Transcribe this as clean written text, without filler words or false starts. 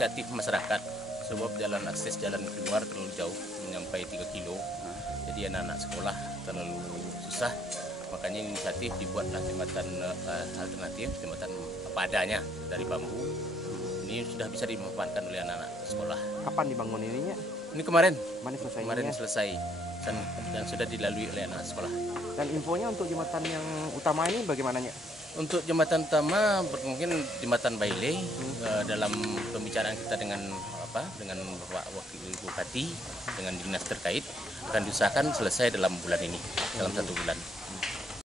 inisiatif masyarakat, sebab akses jalan keluar terlalu jauh, menyampai 3 kilo. Jadi anak-anak sekolah terlalu susah. Makanya inisiatif dibuatlah jembatan alternatif, jembatan apa adanya dari bambu. Ini sudah bisa dimanfaatkan oleh anak-anak sekolah. Kapan dibangun ininya? Ini kemarin Kemarin selesai dan sudah dilalui oleh anak sekolah. Dan infonya untuk jembatan yang utama ini bagaimananya? Untuk jembatan utama mungkin jembatan Bailey, dalam pembicaraan kita dengan Bapak Wakil Bupati dengan dinas terkait akan diusahakan selesai dalam bulan ini, dalam 1 bulan.